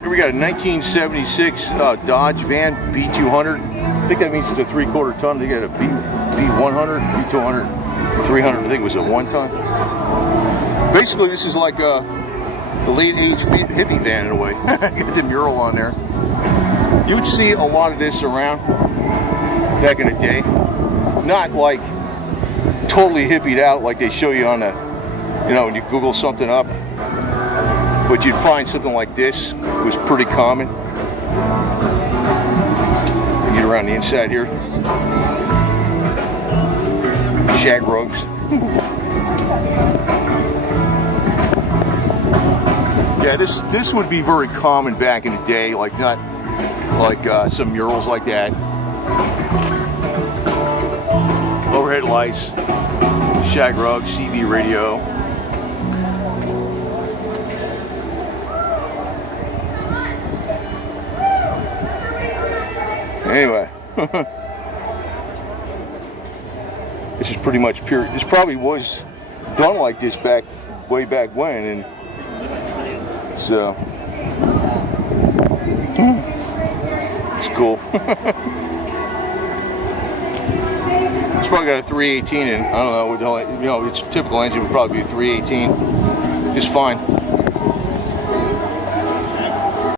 Here we got a 1976 Dodge van B200. I think that means it's a 3/4 ton. They got a B100, B200, 300. I think it was a 1 ton. Basically, this is like a late age hippie van in a way. Got the mural on there. You would see a lot of this around back in the day. Not like totally hippied out like they show you on the, you know, when you Google something up. But you'd find something like this. It was pretty common. Get around the inside here. Shag rugs. Yeah, this would be very common back in the day, like not like some murals like that. Overhead lights, shag rug, CB radio. Anyway, this is pretty much pure. This probably was done like this way back when, and so it's cool. It's probably got a 318 in. I don't know. You know, its typical engine would probably be a 318. Just fine.